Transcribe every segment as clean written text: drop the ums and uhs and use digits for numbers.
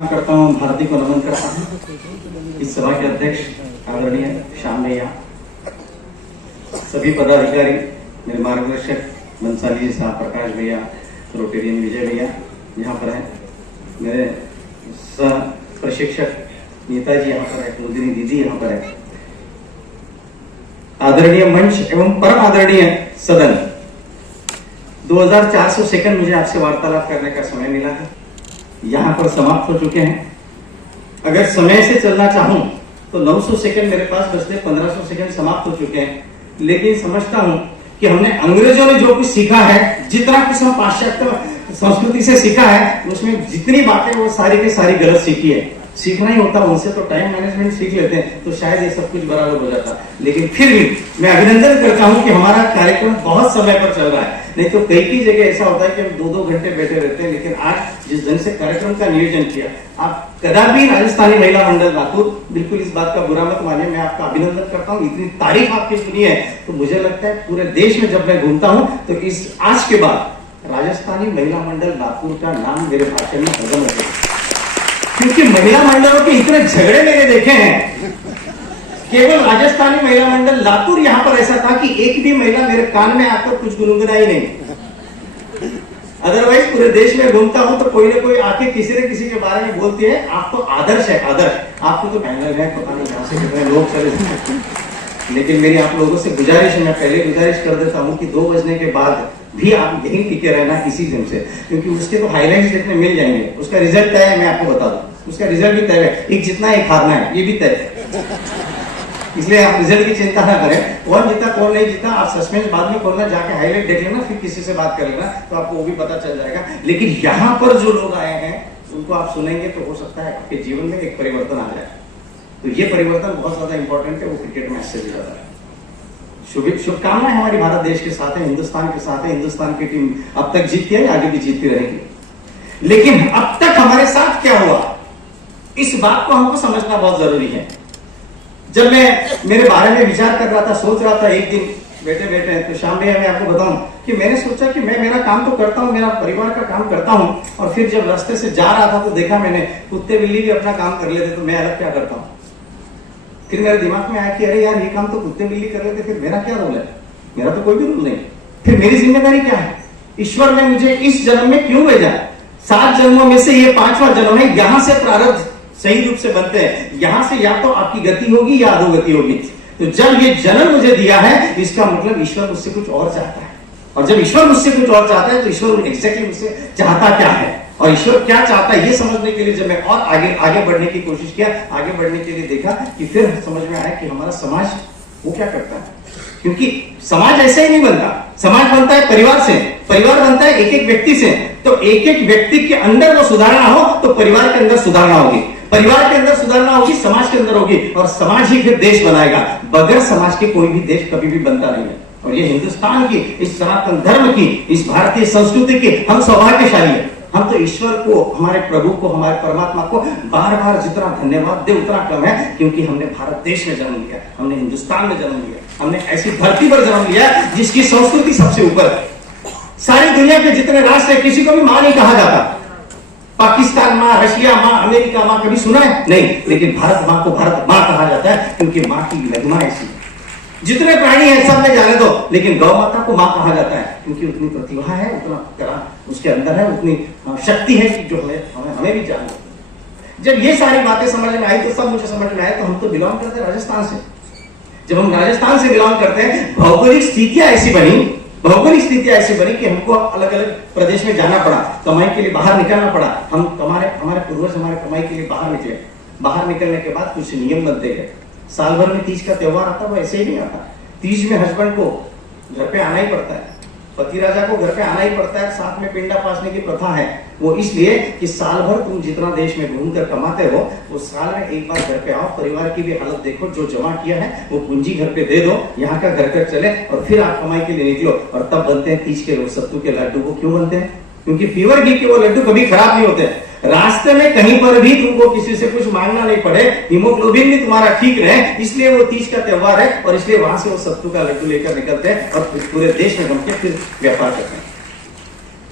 करता हूँ, भारती को नमन करता हूँ। इस सभा के अध्यक्ष आदरणीय श्याम भैया, सभी पदाधिकारी, मेरे मार्गदर्शक बंसाली जी साहब, प्रकाश भैया, रोटेरियन विजय भैया यहाँ पर हैं, मेरे सह प्रशिक्षक नेताजी यहाँ पर है, मोदिनी दीदी यहाँ पर है, आदरणीय मंच एवं परम आदरणीय सदन। 2400 सेकंड मुझे आपसे वार्तालाप करने का समय मिला है, यहाँ पर समाप्त हो चुके हैं। अगर समय से चलना चाहूं तो 900 सेकंड मेरे पास बचते, 1500 सेकंड समाप्त हो चुके हैं। लेकिन समझता हूं कि हमने अंग्रेजों ने जो कुछ सीखा है, जितना कुछ हम पाश्चात्य संस्कृति से सीखा है, उसमें जितनी बातें वो सारी की सारी गलत सीखी है। सीखना ही होता उनसे तो टाइम मैनेजमेंट सीख लेते हैं तो शायद ये सब कुछ बराबर हो जाता। लेकिन फिर भी मैं अभिनंदन करता हूं कि हमारा कार्यक्रम बहुत समय पर चल रहा है। नहीं तो कई जगह ऐसा होता है कि हम 2-2 घंटे बैठे रहते हैं। लेकिन आज जिस ढंग से कार्यक्रम का नियोजन किया, आप कदापि राजस्थानी महिला मंडल लातूर, बिल्कुल इस बात का बुरा मत मानिए, मैं आपका अभिनंदन करता हूँ। इतनी तारीफ आपकी सुनी है तो मुझे लगता है पूरे देश में जब मैं घूमता हूँ तो इस आज के बाद राजस्थानी महिला मंडल लातूर का नाम मेरे भाषण में खत्म हो गया, क्योंकि महिला मंडलों के इतने झगड़े मैंने देखे हैं। केवल राजस्थानी महिला मंडल लातूर यहाँ पर ऐसा था कि एक भी महिला मेरे कान में आकर कुछ गुनगुनाई नहीं। अदरवाइज पूरे देश में घूमता हूं तो कोई ना कोई आके किसी न किसी के बारे में बोलती है, आप तो आदर्श है, आदर्श। आपको तो पैनल है, पता नहीं कहां से कितने लोग चले। लेकिन मेरी आप लोगों से गुजारिश है, मैं पहले गुजारिश कर देता हूं कि 2 बजने के बाद भी आप यहीं टिके रहना इसी दिन से, क्योंकि उसके तो हाईलाइट्स देखने मिल जाएंगे। उसका रिजल्ट तय है, मैं आपको बता दूं, उसका रिजल्ट भी तय है। एक जितना एक हारना है, ये भी तय है। इसलिए आप रिजल्ट की चिंता ना करें, कौन जीता कौन नहीं जीता आप सस्पेंस बाद में खोलना, जाके हाईलाइट देख लेना, फिर किसी से बात कर लेना तो आपको वो भी पता चल जाएगा। लेकिन यहाँ पर जो लोग आए हैं उनको आप सुनेंगे तो हो सकता है आपके जीवन में एक परिवर्तन आ जाए। तो ये परिवर्तन बहुत ज्यादा इंपॉर्टेंट है, वो क्रिकेट मैच से भी ज्यादा है। शुभकामनाएं हमारी भारत देश के साथ है, हिंदुस्तान के साथ है। हिंदुस्तान की टीम अब तक जीतती है, आगे भी जीतती रहेगी। लेकिन अब तक हमारे साथ क्या हुआ, इस बात को हमको समझना बहुत जरूरी है। जब मैं मेरे बारे में विचार कर रहा था, सोच रहा था एक दिन बैठे बैठे, तो शाम भैया मैं आपको बताऊं कि मैंने सोचा कि मैं मेरा काम तो करता हूं, मेरा परिवार का काम करता हूं, और फिर जब रास्ते से जा रहा था तो देखा मैंने कुत्ते बिल्ली भी अपना काम कर लेते, तो मैं अलग क्या करता हूं। फिर मेरे दिमाग में आया कि अरे यार, ये काम तो कुत्ते बिल्ली कर लेते, फिर मेरा क्या रोल है, मेरा तो कोई भी रोल नहीं। फिर मेरी जिम्मेदारी क्या है, ईश्वर ने मुझे इस जन्म में क्यों भेजा। 7 जन्मों में से ये 5वां जन्म है। यहां से प्रारब्ध सही रूप से बनते हैं, यहां से या तो आपकी गति होगी या अधोगति होगी। तो जब ये जन्म मुझे दिया है, इसका मतलब ईश्वर मुझसे कुछ और चाहता है। और जब ईश्वर मुझसे कुछ और चाहता है तो ईश्वर एग्जैक्टली मुझसे चाहता क्या है और ईश्वर क्या चाहता है, ये समझने के लिए जब मैं और आगे बढ़ने की कोशिश किया, आगे बढ़ने के लिए देखा कि फिर समझ में आया कि हमारा समाज वो क्या करता है। क्योंकि समाज ऐसे ही नहीं बनता, समाज बनता है परिवार से, परिवार बनता है एक एक व्यक्ति से। तो एक एक व्यक्ति के अंदर वो सुधारना हो तो परिवार के अंदर सुधारना होगी, परिवार के अंदर सुधारना होगी, समाज के अंदर होगी, और समाज ही फिर देश बनाएगा। बगैर समाज के कोई भी देश कभी भी बनता नहीं है। और ये हिंदुस्तान की, इस सनातन धर्म की, इस भारतीय संस्कृति की हम सौभाग्यशाली है। हम तो ईश्वर को, हमारे प्रभु को, हमारे परमात्मा को बार बार जितना धन्यवाद दे उतना कम है, क्योंकि हमने भारत देश में जन्म लिया, हमने हिंदुस्तान में जन्म लिया, हमने ऐसी धरती पर जन्म लिया जिसकी संस्कृति सबसे ऊपर है। सारी दुनिया के जितने राष्ट्र है, किसी को भी मां नहीं कहा जाता। पाकिस्तान माँ, रशिया माँ, अमेरिका माँ, कभी सुना है? नहीं। लेकिन भारत माँ को भारत माँ कहा जाता है, क्योंकि माँ की महिमा ऐसी है। जितने प्राणी हैं सब में जाने दो, लेकिन गौ माता को माँ कहा जाता है, क्योंकि उतनी प्रतिभा है, उतना उसके अंदर है, उतनी शक्ति है कि जो हमें भी जान दो। जब ये सारी बातें समझ में आई तो सब मुझे समझ में आया। तो हम तो बिलोंग करते हैं राजस्थान से। जब हम राजस्थान से बिलोंग करते हैं, भौगोलिक स्थितियां ऐसी बनी कि हमको अलग अलग प्रदेश में जाना पड़ा, कमाई के लिए बाहर निकलना पड़ा। हम हमारे पूर्वज हमारे कमाई के लिए बाहर निकले। बाहर निकलने के बाद कुछ नियम बनते गए। साल भर में तीज का त्योहार आता, वो ऐसे ही नहीं आता। तीज में हस्बैंड को घर पे आना ही पड़ता है, पति राजा को घर पे आना ही पड़ता है। साथ में पिंडा पासने की प्रथा है, वो इसलिए कि साल भर तुम जितना देश में घूमकर कमाते हो, वो साल में एक बार घर पे आओ, परिवार की भी हालत देखो, जो जमा किया है वो पूंजी घर पे दे दो, यहाँ का घर चले, और फिर आप कमाई के लिए निकलो। और तब बनते हैं तीज के सत्तू के लड्डू। वो क्यों बनते हैं? क्योंकि प्योर घी के वो लड्डू कभी खराब नहीं होते। रास्ते में कहीं पर भी तुमको किसी से कुछ मांगना नहीं पड़े, हीमोग्लोबिन भी तुम्हारा ठीक रहे, इसलिए वो तीज का त्योहार है। और इसलिए वहां से वो सत्तू का लड्डू लेकर निकलते हैं और पूरे देश में घूम के फिर व्यापार करते हैं।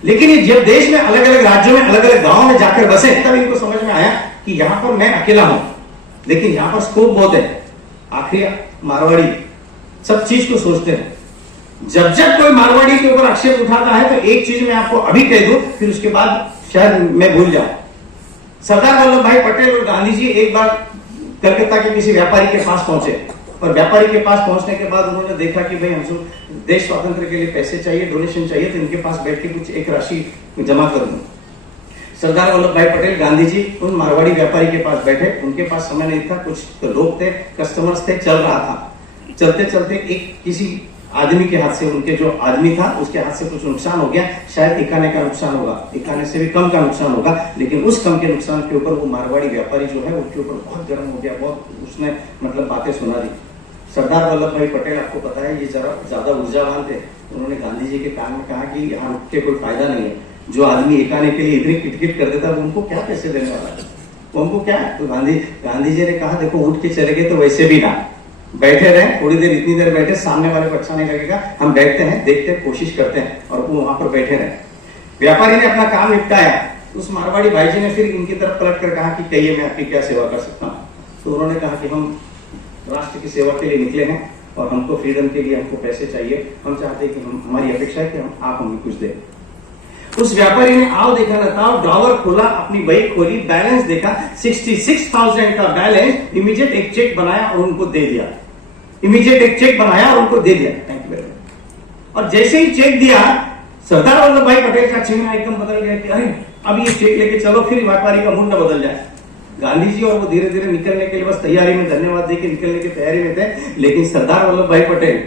लेकिन ये जब देश में अलग अलग राज्यों में अलग अलग गांवों में जाकर बसे, तब इनको समझ में आया कि यहाँ पर मैं अकेला हूं, लेकिन यहाँ पर स्कोप बहुत है। आखिरी मारवाड़ी सब चीज को सोचते हैं। जब जब कोई मारवाड़ी के ऊपर आक्षेप उठाता है तो एक चीज मैं आपको अभी कह दूं, फिर उसके बाद शायद मैं भूल जाऊं। सरदार वल्लभ भाई पटेल और गांधी जी एक बार कलकत्ता के किसी व्यापारी के पास पहुंचे, और व्यापारी के पास पहुंचने के बाद उन्होंने देखा कि भाई हमको देश स्वातंत्र के लिए पैसे चाहिए, डोनेशन चाहिए, तो इनके पास बैठ के कुछ एक राशि जमा कर दूं। सरदार वल्लभ भाई पटेल गांधी जी उन मारवाड़ी व्यापारी के पास बैठे, उनके पास समय नहीं था, कुछ तो लोग थे, कस्टमर्स थे, चल रहा था। चलते चलते एक किसी आदमी के हाथ से, उनके जो आदमी था उसके हाथ से कुछ नुकसान हो गया, शायद 1 आने का नुकसान होगा, 1 आने से भी कम का नुकसान होगा, लेकिन उस कम के नुकसान के ऊपर वो मारवाड़ी व्यापारी जो है उसके ऊपर बहुत गर्म हो गया, बहुत उसने मतलब बातें सुना दी। सरदार वल्लभ भाई पटेल आपको पता है ये जरा ज्यादा ऊर्जावान थे, उन्होंने गांधी जी के कान में कहा कि यहाँ रुक के कोई फायदा नहीं है, जो आदमी 1 आने के लिए इतनी किटकिट कर देता है उनको क्या पैसे देने वाला है, वो हमको क्या है। तो गांधी जी ने कहा देखो उठ के चले गए तो वैसे भी ना, बैठे रहे थोड़ी देर, इतनी देर बैठे, सामने वाले को अच्छा नहीं लगेगा, हम बैठते हैं, देखते हैं, कोशिश करते हैं, और वो वहां पर बैठे रहे। व्यापारी ने अपना काम निपटाया, उस मारवाड़ी भाई जी ने फिर इनकी तरफ पलट कर कहा कि कहिए मैं आपकी क्या सेवा कर सकता हूँ। तो उन्होंने कहा कि हम राष्ट्र की सेवा के लिए निकले हैं और हमको फ्रीडम के लिए हमको पैसे चाहिए, हम चाहते हैं कि हमारी अपेक्षा है कि आप हमें कुछ दें। उस व्यापारी ने आओ देखा ना था, ड्रॉवर खोला, अपनी बही खोली, बैलेंस देखा, 66,000 का बैलेंस, इमीडिएट एक चेक बनाया और उनको दे दिया, इमीडिएट एक चेक बनाया और उनको दे दिया, थैंक यू वेरी मच। और जैसे ही चेक दिया, सरदार वल्लभ भाई पटेल का चेहरा एकदम बदल गया कि अरे अब ये चेक लेके चलो, फिर व्यापारी का मूड न बदल जाए। गांधी जी और वो धीरे धीरे निकलने के लिए बस तैयारी में, धन्यवाद देके निकलने की तैयारी में थे, लेकिन सरदार वल्लभ भाई पटेल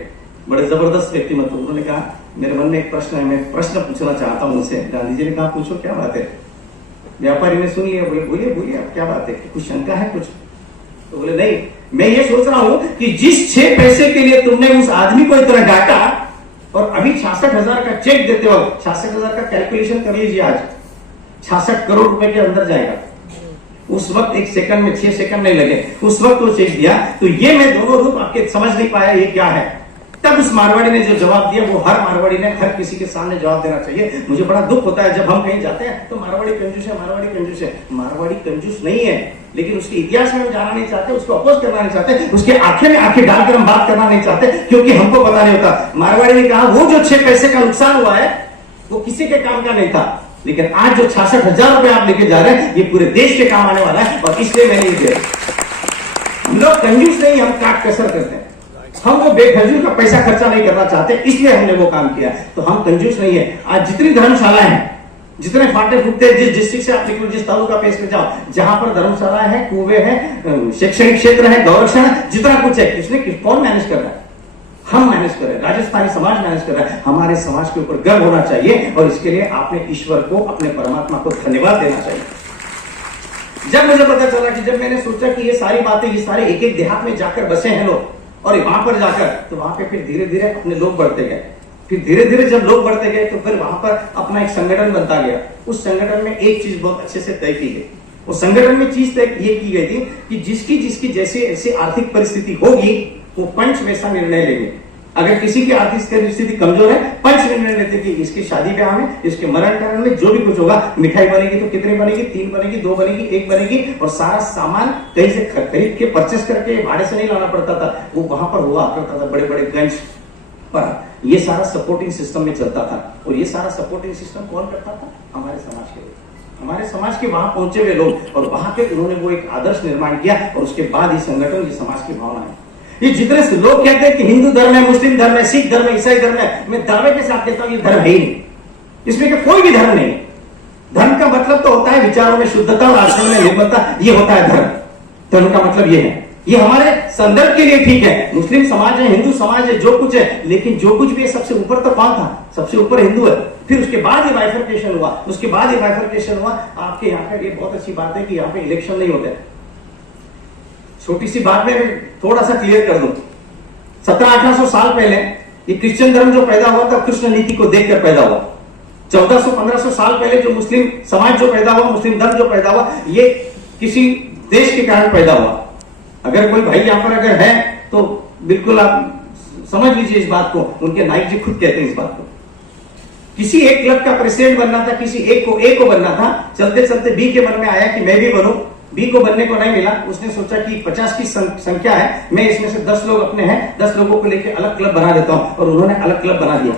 बड़े जबरदस्त व्यक्तिमत्व, उन्होंने कहा मेरे मन में एक प्रश्न है, मैं प्रश्न पूछना चाहता हूं उनसे। गांधी जी ने कहा पूछो क्या बात है। व्यापारी ने सुनी है, बोले बोलिए बोलिए आप क्या बात है, कुछ शंका है कुछ। तो बोले नहीं, मैं ये सोच रहा हूं कि जिस 6 पैसे के लिए तुमने उस आदमी को इतना डांटा और अभी 66,000 का चेक देते हो, 66,000 का कैलकुलेशन कर लीजिए, आज 66 करोड़ रुपए के अंदर जाएगा। उस वक्त 1 सेकंड में 6 सेकंड नहीं लगे, उस वक्त वो चेक दिया। तो ये मैं दोनों रूप आपके समझ नहीं पाया ये क्या है। तब उस मारवाड़ी ने जो जवाब दिया, वो हर मारवाड़ी ने हर किसी के सामने जवाब देना चाहिए। मुझे बड़ा दुख होता है जब हम कहीं जाते हैं तो मारवाड़ी कंजूस है, मारवाड़ी कंजूस है। मारवाड़ी कंजूस नहीं है, लेकिन उसके इतिहास में हम जाना नहीं चाहते, उसको अपोज करना नहीं चाहते, उसके आंखें में आंखें डालकर हम बात करना नहीं चाहते, क्योंकि हमको पता नहीं होता। मारवाड़ी ने कहा वो जो 6 पैसे का नुकसान हुआ है वो किसी के काम का नहीं था, लेकिन आज जो 66,000 रुपए आप लेके जा रहे हैं ये पूरे देश के काम आने वाला है, और इसलिए मैंने ये दिया। हम लोग कंजूस नहीं, हम काट कसर करते हैं, हम वो बेफजूल का पैसा खर्चा नहीं करना चाहते, इसलिए हमने वो काम किया। तो हम कंजूस नहीं है। आज जितनी धर्मशाला है, जितने फाटे फूटते, जिस डिस्ट्रिक्ट से आप निकलो, जिस तालुका पेश में जाओ, जहां पर धर्मशाला है, कुएं है, शैक्षणिक क्षेत्र है, गौरक्षण है, जितना कुछ है, कौन मैनेज कर रहा है? हम मैनेज कर रहे हैं, राजस्थानी समाज मैनेज कर रहा है। हमारे समाज के ऊपर गर्व होना चाहिए, और इसके लिए आपने ईश्वर को, अपने परमात्मा को धन्यवाद देना चाहिए। जब मुझे पता चला कि जब मैंने सोचा कि ये सारी बातें, ये सारे एक एक देहात में जाकर बसे हैं लोग, और वहां पर जाकर, तो वहां पे फिर धीरे धीरे अपने लोग बढ़ते गए। फिर धीरे धीरे जब लोग बढ़ते गए तो फिर वहां पर अपना एक संगठन बनता गया। उस संगठन में एक चीज बहुत अच्छे से तय की गई। उस संगठन में चीज तय ये की गई थी कि जिसकी जिसकी जैसे ऐसी आर्थिक परिस्थिति होगी वो पंच वैसा निर्णय लेंगे। अगर किसी की आर्थिक परिस्थिति कमजोर है, पंच निर्णय लेते कि इसकी शादी ब्याह में, इसके मरण कारण में जो भी कुछ होगा, मिठाई बनेगी तो कितनी बनेगी, 3 बनेगी, 2 बनेगी, 1 बनेगी, और सारा सामान कहीं से खरीद के परचेस करके भाड़े से नहीं लाना पड़ता था, वो वहां पर हुआ करता था, बड़े बड़े गंज पर। ये सारा सपोर्टिंग सिस्टम में चलता था, और ये सारा सपोर्टिंग सिस्टम कौन करता था? हमारे समाज के लोग, हमारे समाज के वहां पहुंचे हुए लोग, और वहां पे उन्होंने वो एक आदर्श निर्माण किया, और उसके बाद ये संगठन, ये समाज की भावना है। ये जितने लोग कहते हैं कि हिंदू धर्म है, मुस्लिम धर्म है, सिख धर्म है, ईसाई धर्म है, मैं दावे के साथ कहता हूं ये धर्म है ही नहीं, इसमें का कोई भी धर्म नहीं। धर्म का मतलब तो होता है विचारों में शुद्धता और आचरण में निर्मलता, ये होता है धर्म। धर्म का मतलब ये है, ये हमारे संदर्भ के लिए ठीक है। मुस्लिम समाज है, हिंदू समाज है, जो कुछ है, लेकिन जो कुछ भी है सबसे ऊपर तो कौन था? सबसे ऊपर हिंदू है। फिर उसके बाद ये बाइफर्केशन हुआ, उसके बाद ये बाइफर्केशन हुआ। आपके यहाँ पर ये बहुत अच्छी बात है कि यहाँ पे इलेक्शन नहीं होते। छोटी सी बात में थोड़ा सा क्लियर कर दूं, 1700-1800 साल पहले ये क्रिश्चियन धर्म जो पैदा हुआ था, कृष्ण नीति को देखकर पैदा हुआ। 1400-1500 साल पहले जो मुस्लिम समाज जो पैदा हुआ, मुस्लिम धर्म जो पैदा हुआ, ये किसी देश के कारण पैदा हुआ। अगर कोई भाई यहाँ पर अगर है तो बिल्कुल आप समझ लीजिए इस बात को, उनके नाइक जी खुद कहते हैं इस बात को। किसी एक क्लब का प्रेसिडेंट बनना था, किसी एक को बनना था, चलते चलते बी के मन में आया कि मैं भी बनूं, बी को बनने को नहीं मिला, उसने सोचा कि 50 की संख्या है, मैं इसमें से 10 लोग अपने हैं, 10 लोगों को लेकर अलग क्लब बना देता हूं, और उन्होंने अलग क्लब बना दिया।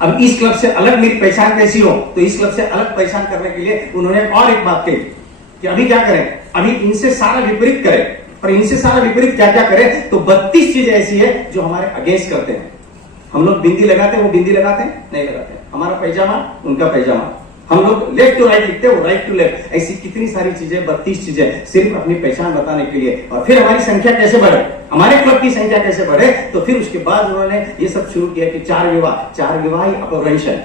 अब इस क्लब से अलग मेरी पहचान कैसी हो, तो इस क्लब से अलग पहचान करने के लिए उन्होंने और एक बात कही कि अभी क्या करें, अभी इनसे सारा विपरीत करें, और इनसे सारा विपरीत क्या क्या करें, तो 32 चीजें ऐसी है जो हमारे अगेंस्ट करते हैं। हम लोग बिंदी लगाते हैं, वो बिंदी लगाते हैं नहीं लगाते, हमारा पैजामा उनका पैजामा, हम लोग लेफ्ट टू राइट लिखते हैं, वो राइट टू लेफ्ट, ऐसी कितनी सारी चीजें, 32 चीजें सिर्फ अपनी पहचान बताने के लिए। और फिर हमारी संख्या कैसे बढ़े, हमारे क्लब की संख्या कैसे बढ़े, तो फिर उसके बाद उन्होंने ये सब शुरू किया कि 4 विवाह ही अपभ्रंश है,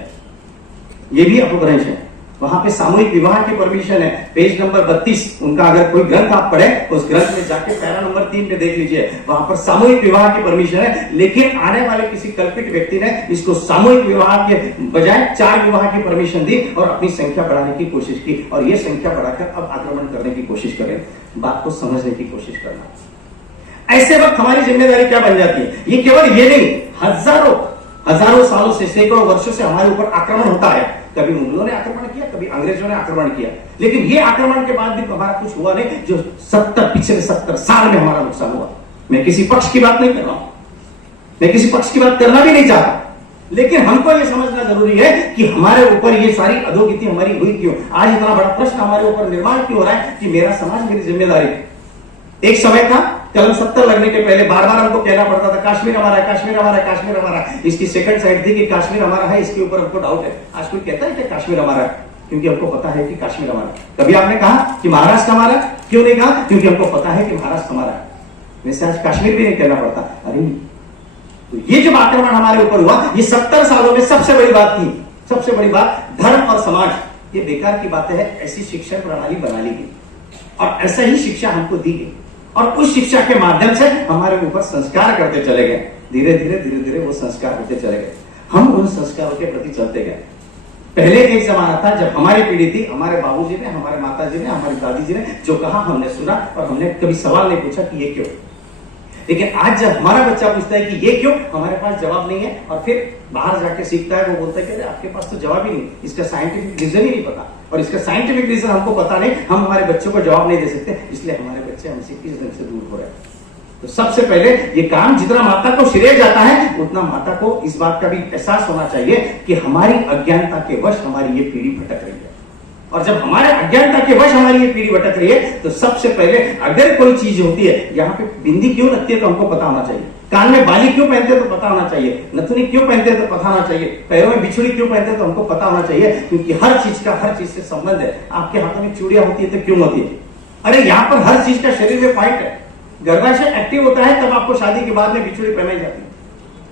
ये भी अपभ्रंश है। वहां पे सामूहिक विवाह की परमिशन है, पेज नंबर 32, उनका अगर कोई ग्रंथ आप पढ़े उस ग्रंथ में जाके पैरा नंबर 3 पे देख लीजिए, वहां पर सामूहिक विवाह की परमिशन है। लेकिन आने वाले किसी कल्पित व्यक्ति ने इसको सामूहिक विवाह के बजाय 4 विवाह की परमिशन दी और अपनी संख्या बढ़ाने की कोशिश की, और ये संख्या बढ़ाकर अब आक्रमण करने की कोशिश करें। बात को समझने की कोशिश करना। ऐसे वक्त हमारी जिम्मेदारी क्या बन जाती है, ये केवल ये नहीं, हजारों सालों से, सैकड़ों वर्षों से हमारे ऊपर आक्रमण होता है। कभी मुगलों ने आक्रमण किया, कभी अंग्रेजों ने आक्रमण किया, लेकिन ये आक्रमण के बाद भी हमारा कुछ हुआ नहीं जो पिछले 70 साल में हमारा नुकसान हुआ। मैं किसी पक्ष की बात नहीं कर रहा हूं, मैं किसी पक्ष की बात करना भी नहीं चाहता, लेकिन हमको यह समझना जरूरी है कि हमारे ऊपर ये सारी अधोगति हमारी हुई क्यों, आज इतना बड़ा प्रश्न हमारे ऊपर निर्माण क्यों हो रहा है कि मेरा समाज मेरी जिम्मेदारी। एक समय था कलम 70 लगने के पहले बार बार हमको कहना पड़ता था कश्मीर हमारा है, कश्मीर हमारा है, कश्मीर हमारा है। इसकी सेकंड साइड थी कि कश्मीर हमारा है, इसके ऊपर हमको डाउट है। आज कोई कहता है कि कश्मीर हमारा है, क्योंकि हमको पता है कि कश्मीर हमारा है। कभी आपने कहा कि महाराष्ट्र हमारा, क्यों नहीं कहा, क्योंकि हमको पता है कि महाराष्ट्र हमारा है। वैसे आज कश्मीर भी नहीं कहना पड़ता। अरे तो ये जो आक्रमण हमारे ऊपर हुआ, ये 70 सालों में सबसे बड़ी बात थी, सबसे बड़ी बात धर्म और समाज, ये बेकार की बातें हैं। ऐसी शिक्षा प्रणाली बना ली गई और ऐसा ही शिक्षा हमको दी गई, और उस शिक्षा के माध्यम से हमारे ऊपर संस्कार करते चले गए। धीरे धीरे वो संस्कार होते चले गए, हम उन संस्कारों के प्रति चलते गए। पहले एक जमाना था जब हमारी पीढ़ी थी, हमारे बाबूजी ने, हमारे माताजी ने, हमारी दादी जी ने जो कहा हमने सुना, और हमने कभी सवाल नहीं पूछा कि ये क्यों। लेकिन आज जब हमारा बच्चा पूछता है कि ये क्यों, हमारे पास जवाब नहीं है, और फिर बाहर जाके सीखता है, वो बोलता है कि आपके पास तो जवाब ही नहीं, इसका साइंटिफिक रीजन ही नहीं पता, और इसका साइंटिफिक रीजन हमको पता नहीं, हम हमारे बच्चों को जवाब नहीं दे सकते, इसलिए हमारे बच्चे हमसे किस ढंग से दूर हो रहे हैं। तो सबसे पहले ये काम जितना माता को श्रेय जाता है, उतना माता को इस बात का भी एहसास होना चाहिए कि हमारी अज्ञानता के वश हमारी ये पीढ़ी भटक रही है। और जब हमारे अज्ञानता के वश हमारी ये पीढ़ी भटक रही है, तो सबसे पहले अगर कोई चीज होती है, यहाँ पे बिंदी क्यों लगती है तो हमको पता होना चाहिए, कान में बाली क्यों पहनते हैं तो पता होना चाहिए, नथुनी क्यों पहनते हैं तो पता होना चाहिए, पैरों में बिछुड़ी क्यों पहनते हैं तो हमको पता होना चाहिए, क्योंकि हर चीज से संबंध है। आपके हाथों में चूड़ियां होती है तो क्यों होती है, अरे यहाँ पर हर चीज का शरीर में पॉइंट है। गर्भाशय एक्टिव होता है तब आपको शादी के बाद में बिछुड़ी पहनाई जाती है,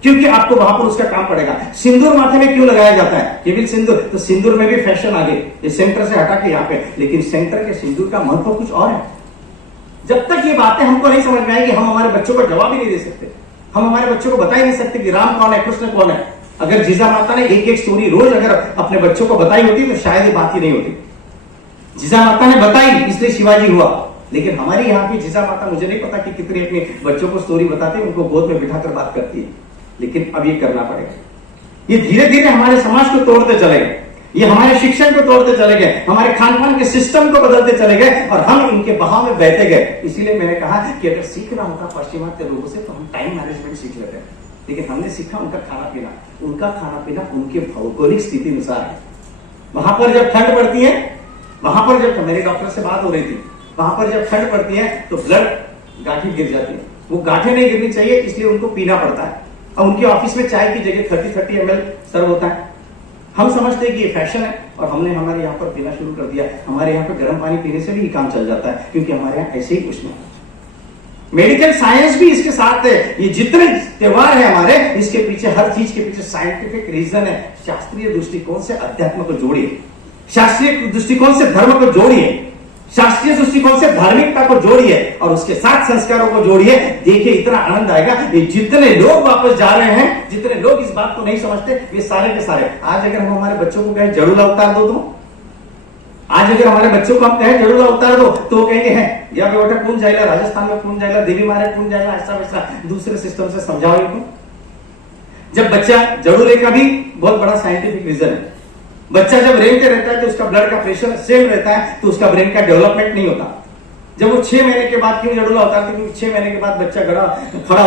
क्योंकि आपको वहां पर उसका काम पड़ेगा। सिंदूर माथे में क्यों लगाया जाता है, केवल सिंदूर, तो सिंदूर में भी फैशन आ गई, ये सेंटर से हटा के यहाँ पे, लेकिन सेंटर के सिंदूर का महत्व कुछ और है। जब तक ये बातें हमको नहीं समझ में आएगी, हम हमारे बच्चों को जवाब ही नहीं दे सकते, हम हमारे बच्चों को बता ही नहीं सकते कि राम कौन है, कृष्ण कौन है। अगर जीजा माता ने एक एक स्टोरी रोज अगर अपने बच्चों को बताई होती तो शायद ये बात ही नहीं होती। जीजा माता ने बताई इसलिए शिवाजी हुआ, लेकिन हमारी यहाँ की जीजा माता, मुझे नहीं पता कि कितने अपने बच्चों को स्टोरी बताते हैं, उनको गोद में बिठाकर बात करती है, लेकिन अब ये करना पड़ेगा। ये धीरे धीरे हमारे समाज को तोड़ते चले गए, ये हमारे शिक्षण को तोड़ते चले गए, हमारे खान पान के सिस्टम को बदलते चले गए, और हम इनके बहाव में बहते गए। इसीलिए मैंने कहा कि अगर सीखना होता पाश्चिमात्य लोगों से तो हम टाइम मैनेजमेंट सीख लेते हैं, लेकिन हमने सीखा उनका खाना पीना। उनका खाना पीना उनके भौगोलिक स्थिति अनुसार है। वहां पर जब ठंड पड़ती है, वहां पर जब मेरे डॉक्टर से बात हो रही थी, वहां पर जब ठंड पड़ती है तो ब्लड गांठें गिर जाती है, वो गांठें नहीं गिरनी चाहिए, इसलिए उनको पीना पड़ता है। और उनके ऑफिस में चाय की जगह 30 ml सर्व होता है। हम समझते हैं कि ये फैशन है, और हमने हमारे यहाँ पर पीना शुरू कर दिया। हमारे यहाँ पर गर्म पानी पीने से भी काम चल जाता है, क्योंकि हमारे यहाँ ऐसे ही उष्ण है। मेडिकल साइंस भी इसके साथ है। ये जितने त्योहार है हमारे, इसके पीछे, हर चीज के पीछे साइंटिफिक रीजन है। शास्त्रीय दृष्टिकोण से अध्यात्म को जोड़िए, शास्त्रीय दृष्टिकोण से धर्म को जोड़िए, शास्त्रीय दृष्टिकोण से धार्मिकता को जोड़िए, और उसके साथ संस्कारों को जोड़िए। देखिए इतना आनंद आएगा। ये जितने लोग वापस जा रहे हैं, जितने लोग इस बात को नहीं समझते, वे सारे के सारे, आज अगर हम हमारे बच्चों को कहें जड़ूला उतार दो, तो आज अगर हमारे बच्चों को हम कहें जड़ूला उतार दो, तो वो कहेंगे हैं या बेटा कौन जाएगा, राजस्थान में कौन जाएगा, देवी मारे कौन जाएगा, ऐसा वैसा दूसरे सिस्टम से समझाओ इनको। जब बच्चा जड़ूले का भी बहुत बड़ा साइंटिफिक रीजन है। बच्चा जब रेंगते रहता है तो उसका ब्लड का प्रेशर सेम रहता है, तो उसका ब्रेन का डेवलपमेंट नहीं होता। जब वो 6 महीने के बाद क्यों जड़ूला होता है? क्योंकि 6 महीने के बाद बच्चा खड़ा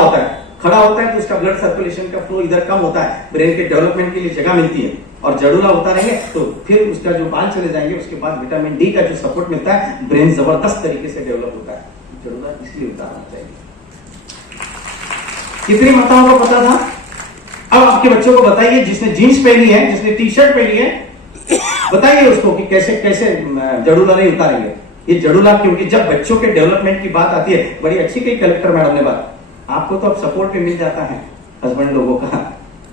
होता है तो उसका ब्लड सर्कुलेशन का फ्लो इधर कम होता है, ब्रेन के डेवलपमेंट के लिए जगह मिलती है। और जड़ूला होता रहेंगे तो फिर उसका जो बाल चले जाएंगे, उसके बाद विटामिन डी का जो सपोर्ट मिलता है, ब्रेन जबरदस्त तरीके से डेवलप होता है। जड़ूला इसलिए उतारना चाहिए। कितनी माताओं को पता था? अब आपके बच्चों को बताइए, जिसने जीन्स पहनी है, जिसने टी शर्ट पहनी है, बताइए उसको कि कैसे कैसे जड़ूला नहीं उतारेंगे। ये जड़ूला, क्योंकि जब बच्चों के डेवलपमेंट की बात आती है, बड़ी अच्छी कही कलेक्टर मैडम ने बात, आपको तो अब सपोर्ट भी मिल जाता है हस्बैंड लोगों का,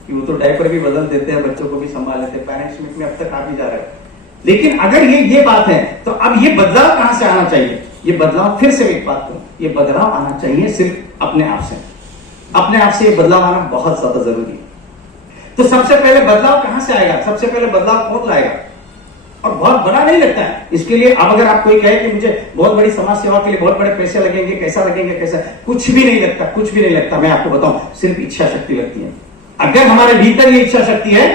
कि वो तो डायपर भी बदल देते हैं, बच्चों को भी संभाल लेते हैं, पेरेंट्स मीट में अब तक आप ही जा रहे हैं। लेकिन अगर ये बात है, तो अब ये बदलाव कहां से आना चाहिए? ये बदलाव, फिर से एक बात करूं, ये बदलाव आना चाहिए सिर्फ अपने आप से। अपने आप से ये बदलाव आना बहुत ज्यादा जरूरी है। तो सबसे पहले बदलाव कहां से आएगा? सबसे पहले बदलाव कौन लाएगा? और बहुत बड़ा नहीं लगता है इसके लिए। अब अगर आप कोई कहे कि मुझे बहुत बड़ी समाज सेवा के लिए बहुत बड़े पैसे लगेंगे, कैसा लगेंगे, कैसा, कुछ भी नहीं लगता, कुछ भी नहीं लगता। मैं आपको बताऊं, सिर्फ इच्छा शक्ति लगती है। अगर हमारे भीतर ये इच्छा शक्ति है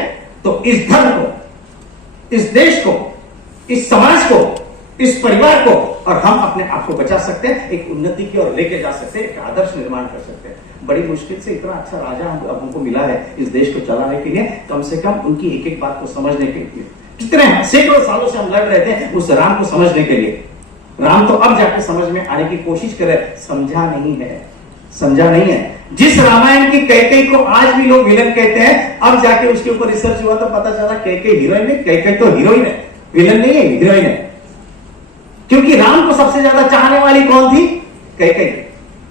तो इस धर्म को, इस देश को, इस समाज को, इस परिवार को और हम अपने आप को बचा सकते हैं, एक उन्नति की ओर लेके जा सकते हैं, एक आदर्श निर्माण कर सकते हैं। बड़ी मुश्किल से इतना अच्छा राजा हमको मिला है इस देश को चलाने के लिए, कम से कम उनकी एक एक बात को समझने के लिए। कितने सैकड़ों सालों से हम लड़ रहे थे उस राम को समझने के लिए। राम तो अब जाके समझ में आने की कोशिश करे, समझा नहीं है, समझा नहीं है। जिस रामायण की कैकेयी को आज भी लोग विलन कहते हैं, अब जाके उसके ऊपर रिसर्च हुआ तो पता चला कैकेयी हीरोइन नहीं, कैकेयी तो हीरोइन है, विलन नहीं है, हीरोइन है। क्योंकि राम को सबसे ज्यादा चाहने वाली कौन थी? कैकेयी।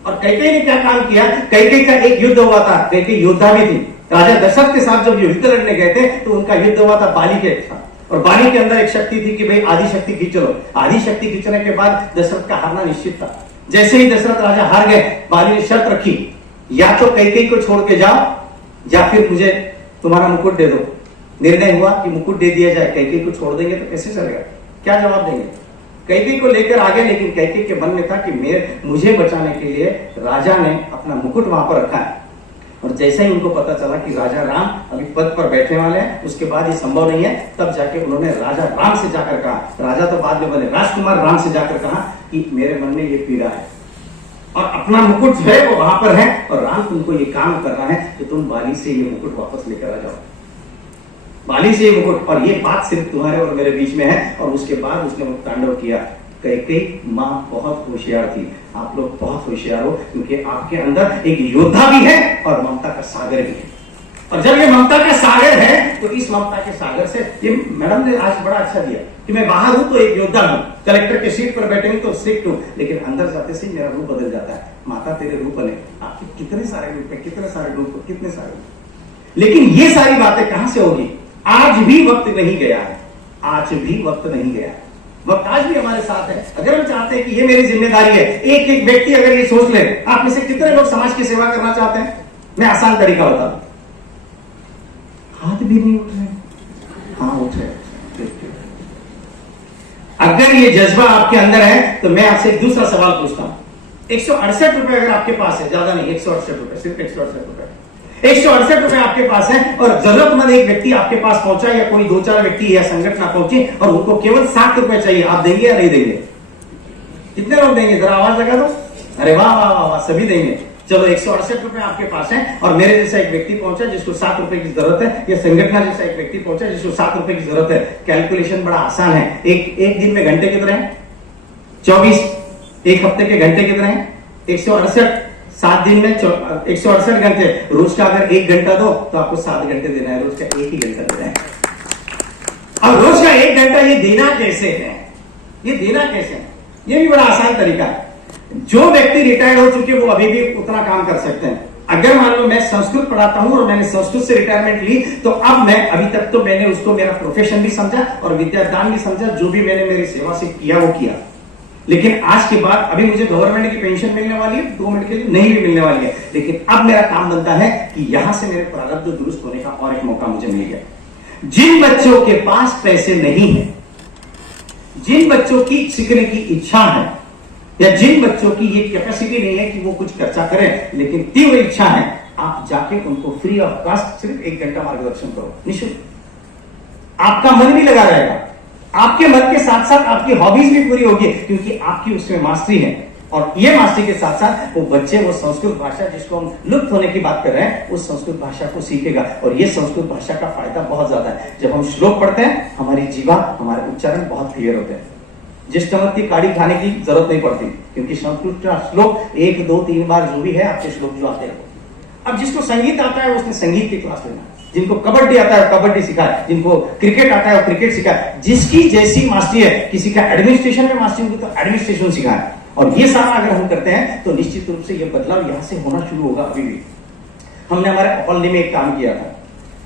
और कैकेयी ने क्या काम किया? कैकेयी का एक युद्ध हुआ था, कैकेयी योद्धा भी थी। राजा दशरथ के साथ जब युद्ध लड़ने गए थे तो उनका युद्ध हुआ था बाली के साथ, और बाली के अंदर एक शक्ति थी कि भाई आदि शक्ति खींच लो। आदि शक्ति खींचने के बाद दशरथ का हारना निश्चित था। जैसे ही दशरथ राजा हार गए, बाली ने शर्त रखी, या तो कैकेयी को छोड़ के जाओ या फिर मुझे तुम्हारा मुकुट दे दो। निर्णय हुआ कि मुकुट दे दिया जाए। कैकेयी को छोड़ देंगे तो कैसे चलेगा? क्या जवाब देंगे? कैकेयी को लेकर आगे, लेकिन कैकेयी के मन में था कि मुझे बचाने के लिए राजा ने अपना मुकुट वहां पर रखा है। और जैसे ही उनको पता चला कि राजा राम अभी पद पर बैठने वाले हैं, उसके बाद ये संभव नहीं है, तब जाके उन्होंने राजा राम से जाकर कहा, राजा तो बाद में बने, राजकुमार राम से जाकर कहा कि मेरे मन में ये पीड़ा है और अपना मुकुट जो है वो वहां पर है, और राम तुमको ये काम करना है कि तुम बाली से ये मुकुट वापस लेकर आ जाओ, बाली से ये मुकुट। और ये बात सिर्फ तुम्हारे और मेरे बीच में है। और उसके बाद उसने वो तांडव किया। कैकेयी माँ बहुत होशियार थी, आप लोग बहुत होशियार हो, क्योंकि आपके अंदर एक योद्धा भी है और ममता का सागर भी है। और जब ये ममता का सागर है तो इस ममता के सागर से, ये मैडम ने आज बड़ा अच्छा दिया कि मैं बाहर हूं तो एक योद्धा हूं, कलेक्टर के सीट पर बैठेंगे तो स्ट्रिक्ट हूं, लेकिन अंदर जाते से मेरा रूप बदल जाता है। माता तेरे रूप बने, आपके कितने सारे रूप है, कितने सारे रूप, कितने सारे रूप। लेकिन ये सारी बातें कहां से होगी? आज भी वक्त नहीं गया है, आज भी वक्त नहीं गया। वक्त आज भी हमारे साथ है। अगर हम चाहते हैं कि ये मेरी जिम्मेदारी है, एक एक व्यक्ति अगर ये सोच ले, आप में से कितने लोग समाज की सेवा करना चाहते हैं? मैं आसान तरीका बता दूं, हाथ भी नहीं उठ रहे। हाँ उठ रहे। अगर ये जज्बा आपके अंदर है तो मैं आपसे एक दूसरा सवाल पूछता हूं। 168 रुपए अगर आपके पास है, ज्यादा नहीं, 168 रुपए, सिर्फ 168 रुपए, 168 रुपए आपके पास है, और जरूरतमंद एक व्यक्ति आपके पास पहुंचा, या कोई 2-4 व्यक्ति या संगठन पहुंचे और उनको केवल 60 रुपए चाहिए, आप देंगे या नहीं देंगे? कितने लोग देंगे? जरा आवाज लगा दो। अरे वाह वाह वाह वाह, सभी देंगे। चलो 168 रुपए आपके पास है, और मेरे जैसा एक व्यक्ति पहुंचा जिसको 7 रुपए की जरूरत है, या संगठन जैसा एक व्यक्ति पहुंचा जिसको 7 रुपए की जरूरत है। कैलकुलेशन बड़ा आसान है। एक दिन में घंटे कितने हैं? 24। एक हफ्ते के घंटे कितने हैं? 168। 7 दिन में 168 घंटे। रोज का अगर 1 घंटा दो तो आपको 7 घंटे देना है, रोज का 1 ही घंटा देना है। अब रोज का 1 घंटा ये देना कैसे है? ये देना कैसे है? ये भी बड़ा आसान तरीका है। जो व्यक्ति रिटायर्ड हो चुके वो अभी भी उतना काम कर सकते हैं। अगर मान लो मैं संस्कृत पढ़ाता हूं और मैंने संस्कृत से रिटायरमेंट ली, तो अब मैं अभी तक तो मैंने उसको मेरा प्रोफेशन भी समझा और विद्यादान भी समझा, जो भी मैंने मेरी सेवा से किया वो किया। लेकिन आज के बाद अभी मुझे गवर्नमेंट की पेंशन मिलने वाली है, 2 मिनट के लिए नहीं भी मिलने वाली है, लेकिन अब मेरा काम बनता है कि यहां से मेरे प्रारब्ध दुरुस्त होने का और एक मौका मुझे मिल गया। जिन बच्चों के पास पैसे नहीं है, जिन बच्चों की सीखने की इच्छा है, या जिन बच्चों की ये कैपेसिटी नहीं है कि वो कुछ खर्चा करें, लेकिन तीव्र इच्छा है, आप जाके उनको फ्री ऑफ कॉस्ट सिर्फ 1 घंटा मार्गदर्शन करो, निःशुल्क। आपका मन भी लगा रहेगा, आपके मन के साथ साथ आपकी हॉबीज भी पूरी होगी, क्योंकि आपकी उसमें मास्टरी है। और ये मास्टरी के साथ साथ वो बच्चे वो संस्कृत भाषा जिसको हम लुप्त होने की बात कर रहे हैं, उस संस्कृत भाषा को सीखेगा। और ये संस्कृत भाषा का फायदा बहुत ज्यादा है। जब हम श्लोक पढ़ते हैं, हमारी जीवा, हमारे उच्चारण बहुत क्लियर होते हैं। जिस चमक की काढ़ी खाने की जरूरत नहीं पड़ती, क्योंकि संस्कृत का श्लोक 1 2 3 बार जो भी है, आपके श्लोक जो आते हैं। अब जिसको संगीत आता है उसने संगीत की क्लास लेना, जिनको कबड्डी आता है कबड्डी सिखाए, जिनको क्रिकेट आता है वो क्रिकेट सिखाए। जिसकी जैसी मास्टरी है, किसी का एडमिनिस्ट्रेशन में मास्टरी होगी तो एडमिनिस्ट्रेशन सिखाए। और ये सारा अगर हम करते हैं तो निश्चित रूप से ये बदलाव यहां से होना शुरू होगा। अभी भी हमने हमारे कॉलोनी में एक काम किया था।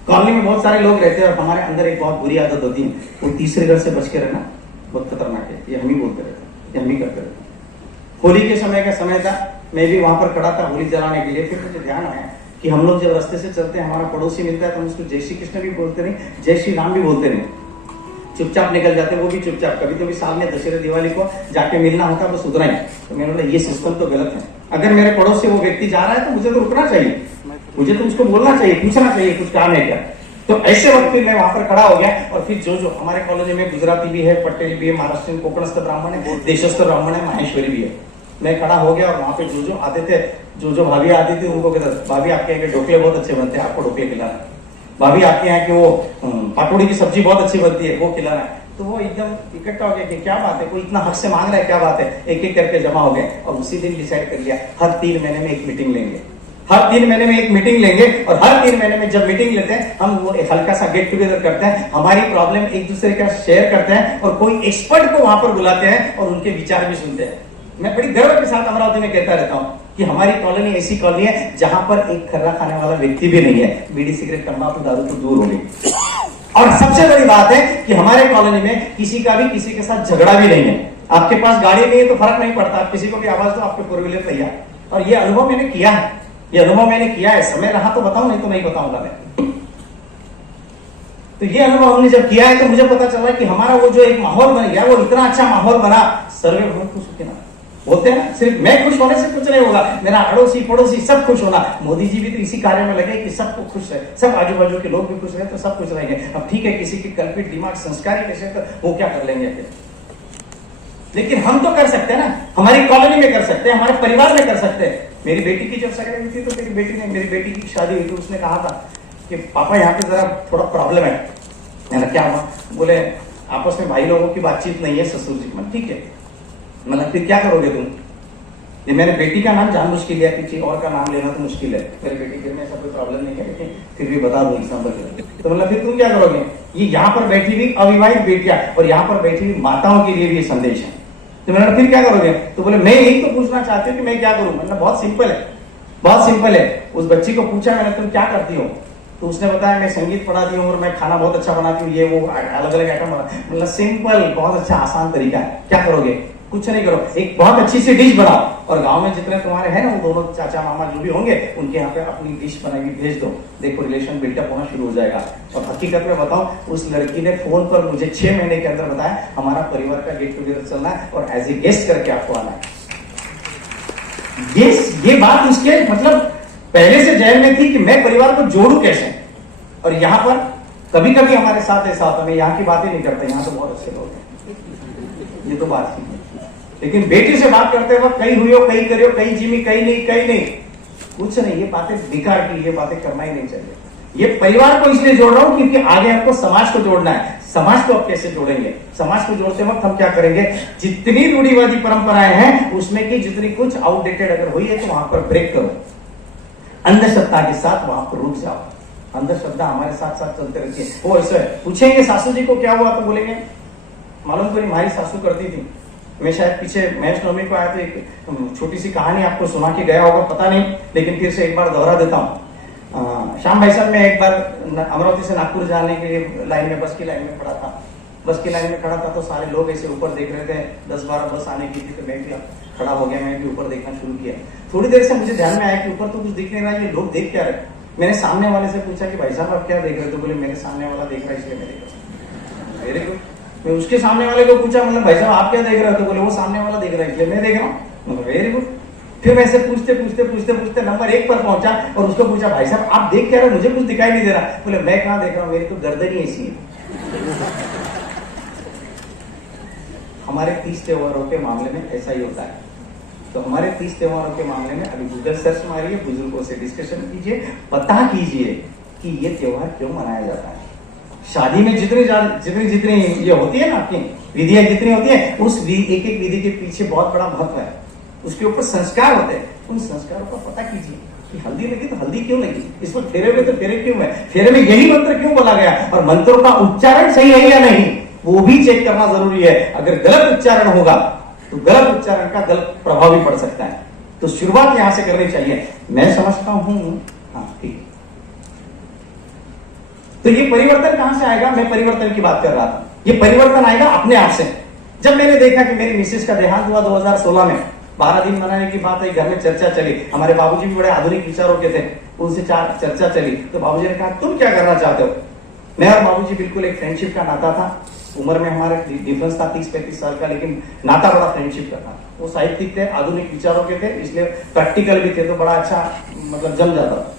कॉलोनी में बहुत सारे लोग रहते हैं और हमारे अंदर एक बहुत बुरी आदत होती है, वो तीसरे घर से बच के रहना बहुत खतरनाक है। ये हम ही बोलते रहते हैं, ये हम ही करते रहते हैं। होली के समय का समय था, मैं भी वहां पर खड़ा था होली जलाने के लिए। फिर मुझे ध्यान आया कि हम लोग जब रास्ते से चलते हैं, हमारा पड़ोसी मिलता है तो हम उसको जय श्री कृष्ण भी बोलते नहीं, जय श्री राम भी बोलते नहीं, चुपचाप निकल जाते, वो भी चुपचाप। कभी कभी साल में दशहरा दिवाली को जाके मिलना होता है, बस उतना ही। तो मैंने बोला ये सिस्टम तो गलत है। अगर मेरे पड़ोस से वो व्यक्ति जा रहा है तो मुझे तो रुकना चाहिए, मुझे तो उसको बोलना चाहिए, पूछना चाहिए कुछ काम है क्या। तो ऐसे वक्त फिर मैं वहां पर खड़ा हो गया। और फिर जो हमारे कॉलोनी में गुजराती भी है, पटेल भी है, महाराष्ट्र कोकणस्थ ब्राह्मण है, देशस्थ ब्राह्मण है, माहेश्वरी भी है। मैं खड़ा हो गया और वहां पे जो आते थे, जो भाभी आती थी, उनको कहता, भाभी आपके यहाँ के ढोकले बहुत अच्छे बनते हैं, आपको ढोकले खिलाना। भाभी आपके यहाँ की वो पाटोड़ी की सब्जी बहुत अच्छी बनती है, वो खिलाना है। तो वो एकदम इकट्ठा हो गया कि क्या बात है, कोई इतना हक से मांग रहा है, क्या बात है। एक एक करके जमा हो गए और उसी दिन डिसाइड कर लिया हर 3 महीने में एक मीटिंग लेंगे। हर 3 महीने में एक मीटिंग लेंगे। और हर 3 महीने में जब मीटिंग लेते हैं, हम वो एक हल्का सा गेट टुगेदर करते हैं, हमारी प्रॉब्लम एक दूसरे का शेयर करते हैं और कोई एक्सपर्ट को वहां पर बुलाते हैं और उनके विचार भी सुनते हैं। मैं बड़ी गर्व के साथ अमरावती में कहता रहता हूँ कि हमारी कॉलोनी ऐसी कॉलोनी है जहां पर एक खर्रा खाने वाला व्यक्ति भी नहीं है। बीड़ी सिगरेट तंबाकू दारू तो दूर हो गई। और सबसे बड़ी बात है कि हमारे कॉलोनी में किसी का भी किसी के साथ झगड़ा भी नहीं है। आपके पास गाड़ी नहीं है तो फर्क नहीं पड़ता, आप किसी को भी आवाज दो, आपके 4 व्हीलर तैयार। और ये अनुभव मैंने किया है, ये अनुभव मैंने किया है। समय रहा तो बताऊं, नहीं तो नहीं बताऊंगा मैं। तो ये अनुभव हमने जब किया है तो मुझे पता चला कि हमारा वो जो एक माहौल बन गया, वो इतना अच्छा माहौल बना। सर्वे बहुत खुश होते ना, होते हैं ना। सिर्फ मैं खुश होने से कुछ नहीं होगा, मेरा अड़ोसी पड़ोसी सब खुश होना। मोदी जी भी तो इसी कार्य में लगे कि सबको खुश है, सब आजू बाजू के लोग भी खुश रहे तो सब खुश रहेंगे। अब ठीक है, किसी की कल्पित दिमाग संस्कारी कैसे तो वो क्या कर लेंगे फिर। लेकिन हम तो कर सकते हैं ना, हमारी कॉलोनी में कर सकते हैं, हमारे परिवार में कर सकते हैं। मेरी बेटी की जब सगाई हुई थी तो मेरी बेटी की शादी हुई थी, उसने कहा था कि पापा यहाँ पे जरा थोड़ा प्रॉब्लम है। मैंने क्या हुआ, बोले आपस में भाई लोगों की बातचीत नहीं है ससुर जी। मैं ठीक है, मतलब फिर क्या करोगे तुम। ये मैंने बेटी का नाम जानबूझ के लिया, किसी और का नाम लेना तो मुश्किल है। मेरी बेटी के में ऐसा कोई प्रॉब्लम नहीं है, लेकिन फिर भी बता दो एग्जाम्पल। तो मतलब फिर तुम क्या करोगे। ये यहाँ पर बैठी हुई अविवाहित बेटियां और यहाँ पर बैठी हुई माताओं के लिए भी ये संदेश है। तो मैंने फिर क्या करोगे, तो बोले मैं यही तो पूछना चाहती हूँ कि मैं क्या करूं। मतलब बहुत सिंपल है, बहुत सिंपल है। उस बच्ची को पूछा मैंने, तुम क्या करती हो। तो उसने बताया मैं संगीत पढ़ाती हूँ और मैं खाना बहुत अच्छा बनाती हूँ, ये वो अलग अलग आइटम बना। मतलब सिंपल, बहुत अच्छा आसान तरीका है। क्या करोगे, कुछ नहीं करो, एक बहुत अच्छी सी डिश बनाओ और गांव में जितने तुम्हारे हैं ना, वो दोनों चाचा मामा जो भी होंगे, उनके यहाँ पे अपनी डिश बनाई भेज दो। देखो रिलेशन बिल्डअप होना शुरू हो जाएगा। और हकीकत में बताऊं, उस लड़की ने फोन पर मुझे 6 महीने के अंदर बताया हमारा परिवार का गेट टुगेदर चलना है और एज ए गेस्ट करके आपको आना है। ये बात उसके मतलब पहले से जहन में थी कि मैं परिवार को जोड़ू कैसे। और यहाँ पर कभी कभी हमारे साथ ऐसा होता, मैं यहाँ की बातें नहीं करता, यहाँ तो बहुत अच्छे लोग हैं, ये तो बात नहीं। लेकिन बेटी से बात करते वक्त कहीं हुई हो, कहीं करियो, कहीं जिमी, कहीं नहीं, कुछ नहीं। ये बातें बेकार की, ये बातें करना ही नहीं चाहिए। ये परिवार को इसलिए जोड़ रहा हूं क्योंकि आगे आपको समाज को जोड़ना है। समाज को आप कैसे जोड़ेंगे, समाज को जोड़ते वक्त हम क्या करेंगे, जितनी रूढ़िवादी परंपराएं हैं उसमें की जितनी कुछ आउटडेटेड अगर हुई है तो वहां पर ब्रेक करो। अंधश्रद्धा के साथ वहां पर रुक जाओ। अंधश्रद्धा हमारे साथ साथ चलते रहती है। वो ऐसे पूछेंगे सासू जी को क्या हुआ, तो बोलेंगे मालूम करी हमारी सासू करती थी। मैं शायद पीछे महेश नवमी को आया तो एक छोटी सी कहानी आपको सुना के गया होगा, पता नहीं, लेकिन फिर से एक बार दोहरा देता हूँ। श्याम भाई साहब, मैं एक बार अमरावती से नागपुर जाने के लिए लाइन में, बस की लाइन में खड़ा था। बस की लाइन में खड़ा था तो सारे लोग ऐसे ऊपर देख रहे थे, 10-12 बस आने की थी। तो मैं भी खड़ा हो गया, मैं भी ऊपर देखना शुरू किया। थोड़ी देर से मुझे ध्यान में आया कि ऊपर तो कुछ दिख नहीं रहा, ये लोग देख क्या रहे। मैंने सामने वाले से पूछा कि भाई साहब आप क्या देख रहे, तो बोले मेरे सामने वाला देख रहा है इसलिए मैं देख रहा हूँ। Very good. मैं उसके सामने वाले को पूछा, मतलब भाई साहब आप क्या देख रहे हो, तो बोले वो सामने वाला देख रहा है इसलिए मैं देख रहा हूँ। Very good. फिर मैं से पूछते नंबर 1 पर पहुंचा और उसको पूछा भाई साहब आप देख क्या रहे हो, मुझे कुछ दिखाई नहीं दे रहा। बोले मैं कहाँ देख रहा हूँ, मेरी तो गर्दन ही ऐसी है। हमारे 30 त्योहारों के मामले में ऐसा ही होता है। तो हमारे 30 त्योहारों के मामले में अभी गूगल सर्च मारिए, बुजुर्गों से डिस्कशन कीजिए, पता कीजिए कि ये त्योहार क्यों मनाया जाता है। शादी में जितनी ये होती है ना, आपकी विधियां जितनी होती है, उस एक एक विधि के पीछे बहुत बड़ा महत्व है। उसके ऊपर संस्कार होते हैं, उन संस्कारों का पता कीजिए कि हल्दी लगी तो हल्दी क्यों लगी, इस वक्त फेरे में तो फेरे क्यों है, फेरे में यही मंत्र क्यों बोला गया, और मंत्रों का उच्चारण सही है या नहीं वो भी चेक करना जरूरी है। अगर गलत उच्चारण होगा तो गलत उच्चारण का गलत प्रभाव भी पड़ सकता है। तो शुरुआत यहां से करनी चाहिए, मैं समझता हूं। हाँ ठीक। तो ये परिवर्तन कहां से आएगा, मैं परिवर्तन की बात कर रहा था। ये परिवर्तन आएगा अपने आप से। जब मैंने देखा कि मेरी मिसेस का देहांत हुआ 2016 में, 12 दिन मनाने की बात आई, घर में चर्चा चली, हमारे बाबूजी भी बड़े आधुनिक विचारों के थे, उनसे चर्चा चली, तो बाबूजी ने कहा तुम क्या करना चाहते हो। मैं और बाबूजी बिल्कुल एक फ्रेंडशिप का नाता था, उम्र में हमारे डिफरेंस था 30-35 साल का, लेकिन नाता बड़ा फ्रेंडशिप का था। वो साहित्यिक थे, आधुनिक विचारों के थे, इसलिए प्रैक्टिकल भी थे, तो बड़ा अच्छा मतलब जम जाता था।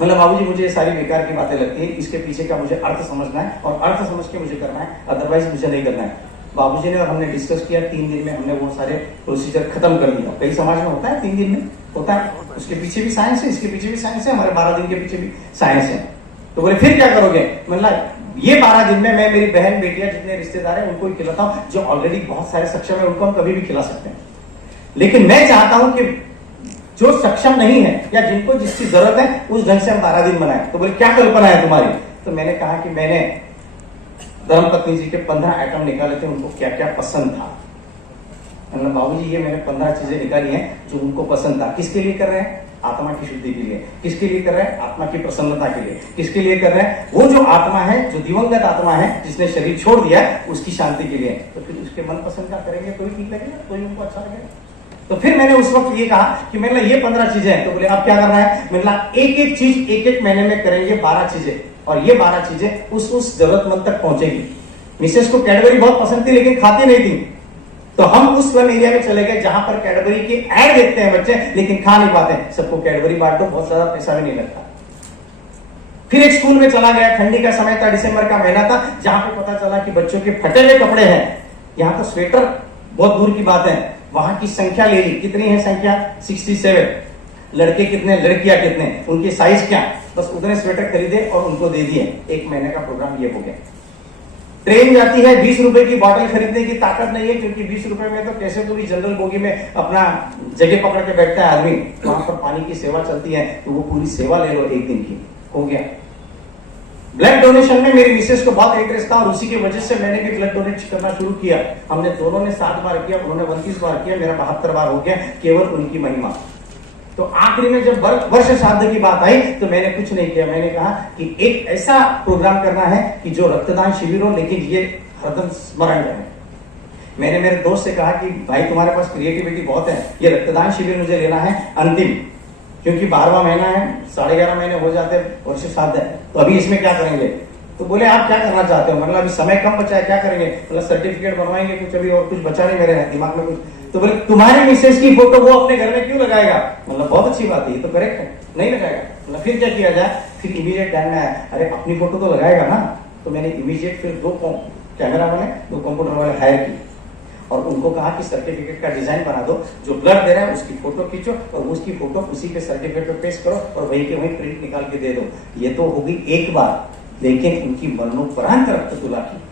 मतलब बाबूजी मुझे ये सारी बेकार की बातें लगती है, इसके पीछे का मुझे अर्थ समझना है और अर्थ समझ के मुझे करना है, अदरवाइज मुझे नहीं करना है। बाबूजी ने और हमने डिस्कस किया, 3 दिन में हमने वो सारे प्रोसीजर खत्म कर दिया। कई समाज में होता है 3 दिन में होता है, उसके पीछे भी साइंस है, इसके पीछे भी साइंस है, हमारे 12 दिन के पीछे भी साइंस है। तो बोले फिर क्या करोगे, मतलब ये 12 दिन में मैं मेरी बहन बेटियां जितने रिश्तेदार हैं उनको ही खिलाता हूं, जो ऑलरेडी बहुत सारे सक्षम है उनको हम कभी भी खिला सकते हैं, लेकिन मैं चाहता हूं कि जो सक्षम नहीं है या जिनको जिसकी जरूरत है उस ढंग से हम 12 दिन बनाए। तो बोले क्या कल्पना है तुम्हारी, तो मैंने कहा कि मैंने धर्मपत्नी जी के 15 आइटम निकाले थे, उनको क्या क्या पसंद था। मतलब बाबूजी ये मैंने 15 चीजें निकाली हैं जो उनको पसंद था। किसके लिए कर रहे हैं, आत्मा की शुद्धि के लिए। किसके लिए कर रहे हैं, आत्मा की प्रसन्नता के लिए। किसके लिए कर रहे हैं, वो जो आत्मा है, जो दिवंगत आत्मा है जिसने शरीर छोड़ दिया है, उसकी शांति के लिए। तो फिर उसके मन पसंद का करेंगे तो ही ठीक लगेगा, तो ही उनको अच्छा लगेगा। तो फिर मैंने उस वक्त ये कहा कि मैंने ये 15 चीजें हैं, तो बोले अब क्या करना है, मैंने एक एक चीज एक एक महीने में करेंगे 12 चीजें, और ये 12 चीजें उस जरूरतमंद तक पहुंचेगी। मिसेस को कैडबरी बहुत पसंद थी लेकिन खाती नहीं थी, तो हम उस वन एरिया में चले गए जहां पर कैडबरी की एड देखते हैं बच्चे लेकिन खा नहीं पाते। सबको कैडबरी बांट दो, बहुत ज्यादा पैसा भी नहीं लगता। फिर एक स्कूल में चला गया, ठंडी का समय था, दिसंबर का महीना था, जहां पे पता चला कि बच्चों के फटे हुए कपड़े हैं। यहाँ तो स्वेटर बहुत दूर की बात है, वहां की संख्या ले ली, कितनी है संख्या 67, लड़के कितने लड़कियां कितने, उनकी साइज क्या, बस उतने स्वेटर खरीदे और उनको दे दिए। 1 महीने का प्रोग्राम ये हो गया। ट्रेन जाती है, 20 रुपए की बॉटल खरीदने की ताकत नहीं है, क्योंकि 20 रुपए में तो कैसे तो भी जनरल बोगी में अपना जगह पकड़ के बैठता है आदमी। वहां पर पानी की सेवा चलती है, तो वो पूरी सेवा ले लो 1 दिन की, हो गया। ब्लड डोनेशन में मेरी मिसेस को बहुत इंटरेस्ट था और उसी की वजह से मैंने भी ब्लड डोनेट करना शुरू किया। हमने दोनों ने 7 बार किया, उन्होंने 29 बार किया, मेरा 72 बार हो गया, केवल उनकी महिमा। तो आखिरी में जब वर्ष श्राद्ध की बात आई तो मैंने कुछ नहीं किया, मैंने कहा कि एक ऐसा प्रोग्राम करना है कि जो रक्तदान शिविर हो, लेकिन ये हरदम स्मरण रहे। मैंने मेरे दोस्त से कहा कि भाई तुम्हारे पास क्रिएटिविटी बहुत है, ये रक्तदान शिविर मुझे लेना है अंतिम, क्योंकि 12वां महीना है, 11.5 महीने हो जाते हैं, वर्ष श्राद्ध है, तो अभी इसमें क्या करेंगे। तो बोले आप क्या करना चाहते हो, मतलब अभी समय कम बचा है, क्या करेंगे, मतलब सर्टिफिकेट बनवाएंगे कुछ, अभी और कुछ बचा नहीं मेरे दिमाग में कुछ। तो बोले तुम्हारी मिसेस की फोटो वो अपने घर में क्यों लगाएगा, मतलब बहुत अच्छी बात है, ये तो करेक्ट है, नहीं लगाएगा। मतलब फिर क्या किया जाए, फिर इमीडिएट ध्यान में आया, अरे अपनी फोटो तो लगाएगा ना। तो मैंने इमीडिएट फिर 2 कैमरा वाले 2 कंप्यूटर वाले हायर की और उनको कहा कि सर्टिफिकेट का डिजाइन बना दो, जो ब्लड दे रहा है उसकी फोटो खींचो और उसकी फोटो उसी के सर्टिफिकेट पे पेस्ट करो और वहीं के वहीं प्रिंट निकाल के दे दो। ये तो होगी एक बार, लेकिन उनकी मरणोपरांत रक्त तुला की,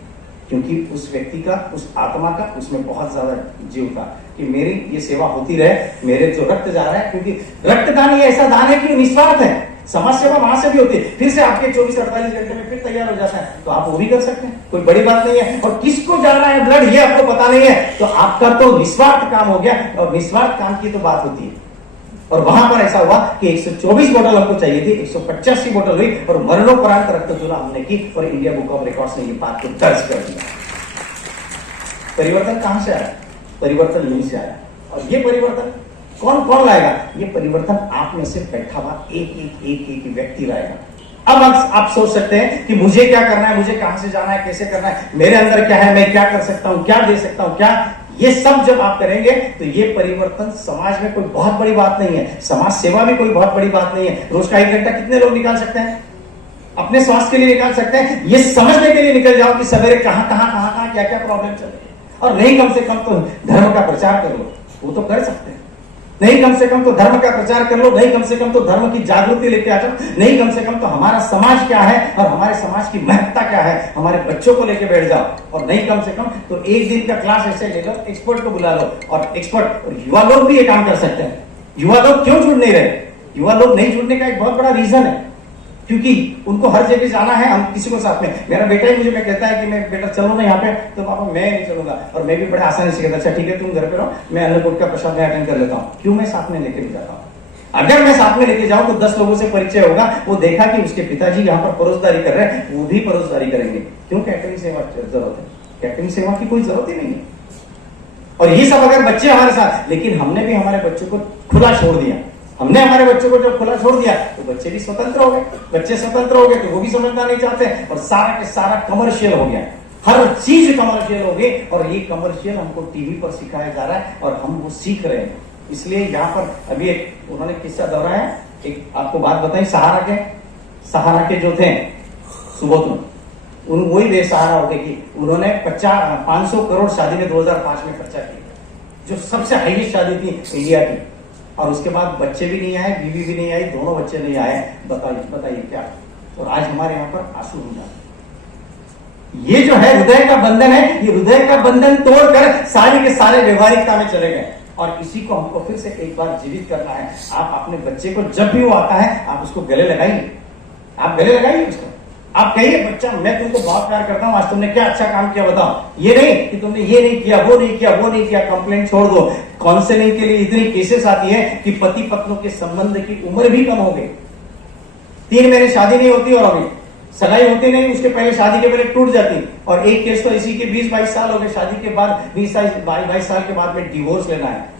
क्योंकि उस व्यक्ति का, उस आत्मा का उसमें बहुत ज्यादा जीव था कि मेरी ये सेवा होती रहे, मेरे जो रक्त जा रहा है, क्योंकि रक्तदान ये ऐसा दान है कि निस्वार्थ है। समाज सेवा वहां से भी होती है, फिर से आपके 24-48 घंटे में फिर तैयार हो जाता है, तो आप वो भी कर सकते हैं, कोई बड़ी बात नहीं है। और किसको जा रहा है ब्लड ये आपको पता नहीं है, तो आपका तो निस्वार्थ काम हो गया, और निस्वार्थ काम की तो बात होती है। और वहां पर ऐसा हुआ कि 124 बोतल हमको चाहिए थी, 185 बोतल हुई और मरणोपरांत रक्त तुला हमने की और इंडिया बुक ऑफ रिकॉर्ड्स ने ये बात को दर्ज कर दिया। परिवर्तन कहां से आया, परिवर्तन यहीं से आया। और ये परिवर्तन कौन कौन लाएगा, ये परिवर्तन आप में से बैठा हुआ एक व्यक्ति लाएगा। अब आप सोच सकते हैं कि मुझे क्या करना है, मुझे कहां से जाना है, कैसे करना है, मेरे अंदर क्या है, मैं क्या कर सकता हूं, क्या दे सकता हूं, क्या, ये सब जब आप करेंगे तो ये परिवर्तन समाज में कोई बहुत बड़ी बात नहीं है, समाज सेवा में कोई बहुत बड़ी बात नहीं है। रोज का 1 घंटा कितने लोग निकाल सकते हैं, अपने स्वास्थ्य के लिए निकाल सकते हैं। ये समझने के लिए निकल जाओ कि सवेरे कहां क्या क्या प्रॉब्लम चल रही है। और नहीं कम से कम तो धर्म का प्रचार कर लो, वो तो कर सकते हैं। नहीं कम से कम तो धर्म का प्रचार कर लो, नहीं कम से कम तो धर्म की जागृति लेके आ जाओ, नहीं कम से कम तो हमारा समाज क्या है और हमारे समाज की महत्ता क्या है, हमारे बच्चों को लेके बैठ जाओ। और नहीं कम से कम तो एक दिन का क्लास ऐसे ले लो, एक्सपर्ट को बुला लो, और एक्सपर्ट और युवा लोग भी ये काम कर सकते हैं। युवा लोग क्यों जुड़ नहीं रहे? युवा लोग नहीं जुड़ने का एक बहुत बड़ा रीजन है, क्योंकि उनको हर जगह जाना है, हम किसी को साथ में, मेरा बेटा ही मुझे मैं कहता है कि मैं बेटा चलो ना यहाँ पे, तो पापा मैं नहीं चलूंगा, और मैं भी बड़े आसानी से कहता अच्छा ठीक है तुम घर पे रहो, मैं अन्नकूट का प्रसाद में अटेंड कर लेता हूँ। क्यों मैं साथ में लेके भी जाता हूँ? अगर मैं साथ में लेके जाऊं तो 10 लोगों से परिचय होगा, वो देखा कि उसके पिताजी यहाँ पर परोसदारी कर रहे हैं, वो भी परोसदारी करेंगे। क्यों कैटरिंग सेवा जरूरत है? कैटरिंग सेवा की कोई जरूरत ही नहीं है। और ये सब अगर बच्चे हमारे साथ, लेकिन हमने भी हमारे बच्चों को खुला छोड़ दिया, हमने हमारे बच्चों को जब खुला छोड़ दिया तो बच्चे भी स्वतंत्र हो गए। बच्चे स्वतंत्र हो गए तो वो भी समझना नहीं चाहते, और सारा के सारा कमर्शियल हो गया, हर चीज कमर्शियल हो गई, और ये कमर्शियल हमको टीवी पर सिखाया जा रहा है और हम वो सीख रहे हैं। इसलिए यहाँ पर अभी एक उन्होंने किस्सा दोहराया, एक आपको बात बताई, सहारा के जो थे सुबोध, उन वही बेसहारा हो गए कि उन्होंने 500 करोड़ शादी में 2005 में खर्चा किया, जो सबसे हाईएस्ट शादी थी इंडिया की, और उसके बाद बच्चे भी नहीं आए, बीवी भी नहीं आई, दोनों बच्चे नहीं आए। बताइए क्या? और आज हमारे यहाँ पर आंसू हो जाते। ये जो है हृदय का बंधन है, ये हृदय का बंधन तोड़कर सारे के सारे व्यवहारिकता में चले गए, और इसी को हमको फिर से एक बार जीवित करना है। आप अपने बच्चे को जब भी वो आता है, आप उसको गले लगाइए, आप गले लगाइए उसको, आप कहिए बच्चा मैं तुमको बहुत प्यार करता हूं, आज तुमने क्या अच्छा काम किया बताओ। ये नहीं कि तुमने ये नहीं किया, वो नहीं किया, वो नहीं किया, कंप्लेंट छोड़ दो। काउंसलिंग के लिए इतनी केसेस आती है कि पति पत्नियों के संबंध की उम्र भी कम हो गई, 3 महीने शादी नहीं होती, और अभी सगाई होती नहीं, उसके पहले शादी के पहले टूट जाती। और एक केस तो इसी के 20-22 साल हो गए, शादी के बाद 22 साल के बाद में डिवोर्स लेना है।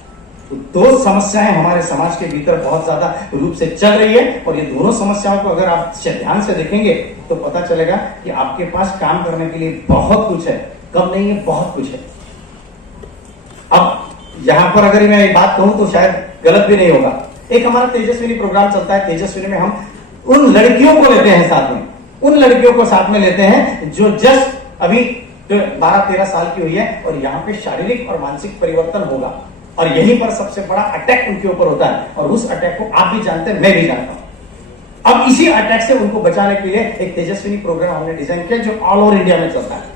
तो 2 समस्याएं हमारे समाज के भीतर बहुत ज्यादा रूप से चल रही है, और ये दोनों समस्याओं को अगर आप ध्यान से देखेंगे तो पता चलेगा कि आपके पास काम करने के लिए बहुत कुछ है, कम नहीं है, बहुत कुछ है। अब यहां पर अगर मैं एक बात कहूं तो शायद गलत भी नहीं होगा, एक हमारा तेजस्विनी प्रोग्राम चलता है, तेजस्विनी में हम उन लड़कियों को लेते हैं साथ में, उन लड़कियों को साथ में लेते हैं जो जस्ट अभी 12-13 साल की हुई है, और यहाँ पे शारीरिक और मानसिक परिवर्तन होगा, और यहीं पर सबसे बड़ा अटैक उनके ऊपर होता है, और उस अटैक को आप भी जानते हैं, मैं भी जानता हूं। अब इसी अटैक से उनको बचाने के लिए एक तेजस्विनी प्रोग्राम हमने डिजाइन किया जो ऑल ओवर इंडिया में चलता है।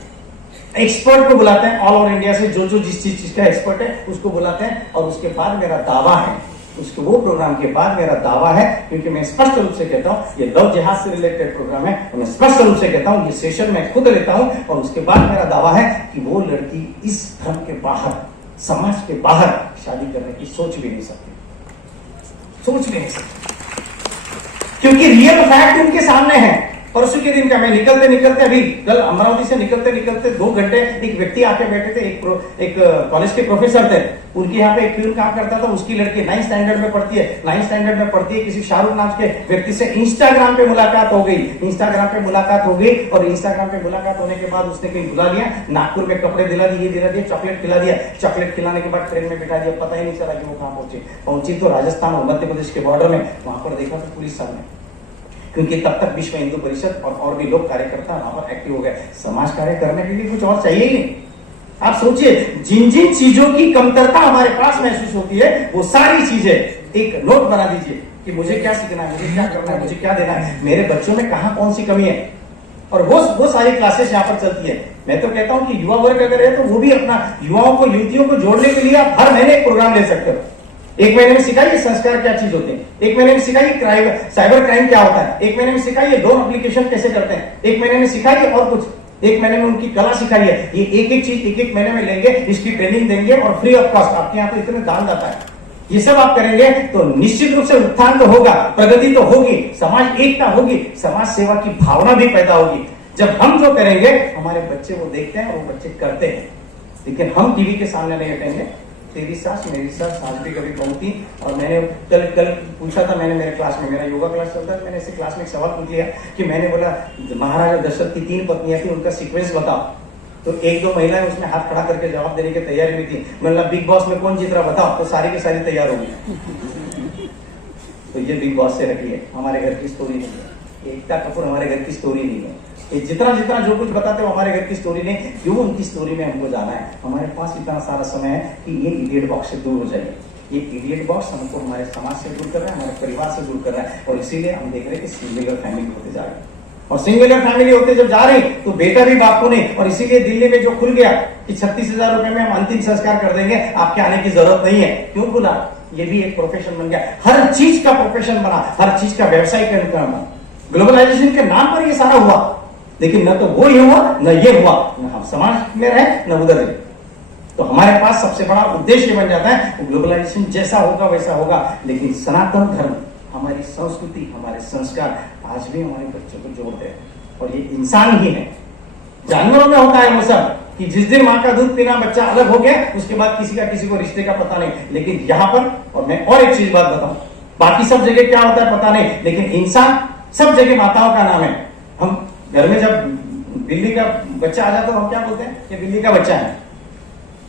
एक्सपर्ट को बुलाते हैं ऑल ओवर इंडिया से, जो जिस चीज का एक्सपर्ट है उसको बुलाते हैं, और उसके बाद मेरा दावा है, उसके वो प्रोग्राम के बाद मेरा दावा है, क्योंकि मैं स्पष्ट रूप से कहता हूं ये लव जिहाद से रिलेटेड प्रोग्राम है, और मैं स्पष्ट रूप से कहता हूं ये सेशन मैं खुद लेता हूं, और उसके बाद मेरा दावा है कि वो लड़की इस धर्म के बाहर, समाज के बाहर शादी करने की सोच भी नहीं सकती, सोच भी नहीं सकती, क्योंकि रियल फैक्ट उनके सामने है। परसों के दिन का मैं निकलते अभी कल अमरावती से निकलते 2 घंटे एक व्यक्ति आके बैठे थे, एक कॉलेज के प्रोफेसर थे, उनके यहाँ पे एक प्यून काम करता था, उसकी लड़की 9th स्टैंडर्ड में पढ़ती है, किसी शाहरुख नाम के व्यक्ति से इंस्टाग्राम पे मुलाकात हो गई, और इंस्टाग्राम पे मुलाकात होने के बाद उसने कहीं बुला लिया, नागपुर में कपड़े दिला दिए, चॉकलेट खिला दिया, चॉकलेट खिलाने के बाद ट्रेन में बिठा दिया, पता ही नहीं चला कि वो कहाँ पहुंची तो राजस्थान और मध्य प्रदेश के बॉर्डर में, वहां पर देखा तो पुलिस सामने, क्योंकि तब तक विश्व हिंदू परिषद और भी लोग कार्यकर्ता वहां पर एक्टिव हो गए। समाज कार्य करने के लिए कुछ और चाहिए ही नहीं। आप सोचिए, जिन चीजों की कमतरता हमारे पास महसूस होती है, वो सारी चीजें एक नोट बना दीजिए कि मुझे क्या सीखना है, मुझे क्या करना है, मुझे क्या देना है, मेरे बच्चों में कहां कौन सी कमी है, और वो सारी क्लासेस यहाँ पर चलती है। मैं तो कहता हूं कि युवा वर्ग अगर है तो वो भी अपना युवाओं को, युवतियों को जोड़ने के लिए आप हर महीने एक प्रोग्राम ले सकते हो। 1 महीने में सिखाइए संस्कार क्या चीज होते हैं, 1 महीने में सिखाइए साइबर क्राइम क्या होता है, 1 महीने में सिखाइए लोन एप्लीकेशन कैसे करते हैं, 1 महीने में सिखाइए और कुछ, 1 महीने में उनकी कला सिखाइए। ये एक चीज एक महीने में लेंगे, इसकी ट्रेनिंग देंगे, और फ्री ऑफ कॉस्ट, आपके यहाँ तो इतने दान जाता है, ये सब आप करेंगे तो निश्चित रूप से उत्थान तो होगा, प्रगति तो होगी, समाज एकता होगी, समाज सेवा की भावना भी पैदा होगी। जब हम जो करेंगे हमारे बच्चे वो देखते हैं और वो बच्चे करते हैं, लेकिन हम टीवी के सामने नहीं हटेंगे। तेरी सास मेरी सास भी कभी पहुंची, और मैंने कल पूछा था, मैंने मेरे क्लास में, मेरा योगा क्लास चलता है, मैंने ऐसे क्लास में एक सवाल पूछ लिया कि मैंने बोला महाराजा दशरथ की 3 पत्नियां थी, उनका सीक्वेंस बताओ, तो 1-2 महिलाएं उसमें हाथ खड़ा करके जवाब देने की तैयारी में थी। मतलब बिग बॉस में कौन जीत रहा बताओ, तो सारी की सारी तैयार हो गई। तो ये बिग बॉस से रखी है, हमारे घर की स्टोरी नहीं है, एकता कपूर हमारे घर की स्टोरी नहीं है। ये जितना जितना जो कुछ बताते हो हमारे घर की स्टोरी नहीं, क्यों उनकी स्टोरी में हमको जाना है। हमारे पास इतना सारा समय है कि ये इडियट बॉक्स से दूर हो जाइए। ये इडियट बॉक्स हमको हमारे समाज से दूर कर रहा है, हमारे परिवार से दूर कर रहा है, और इसीलिए हम देख रहे हैं कि सिंगुलर फैमिली होते जा रहे हैं। और सिंगुलर फैमिली होते जब जा रही तो बेटा भी बाप को नहीं, और इसीलिए दिल्ली में जो खुल गया कि 36,000 रुपए में हम अंतिम संस्कार कर देंगे, आपके आने की जरूरत नहीं है। क्यों खुला? ये भी एक प्रोफेशन बन गया, हर चीज का प्रोफेशन बना, हर चीज का व्यवसाय करना बना। ग्लोबलाइजेशन के नाम पर ये सारा हुआ, लेकिन न तो वो ये हुआ न ये हुआ, न हम समाज में रहे न उधर रहे। तो हमारे पास सबसे बड़ा उद्देश्य बन जाता है ग्लोबलाइजेशन जैसा होगा वैसा होगा, लेकिन सनातन धर्म, हमारी संस्कृति, हमारे संस्कार आज भी हमारे बच्चों को जोड़ते हैं। और ये इंसान ही है, जानवरों में होता है वो सब कि जिस दिन माँ का दूध पीना बच्चा अलग हो गया उसके बाद किसी का किसी को रिश्ते का पता नहीं। लेकिन यहाँ पर, और मैं और एक चीज बात बताऊं, बाकी सब जगह क्या होता है पता नहीं, लेकिन इंसान सब जगह माताओं का नाम है। हम घर में जब बिल्ली का बच्चा आ जाता है तो हम क्या बोलते हैं? ये बिल्ली का बच्चा है,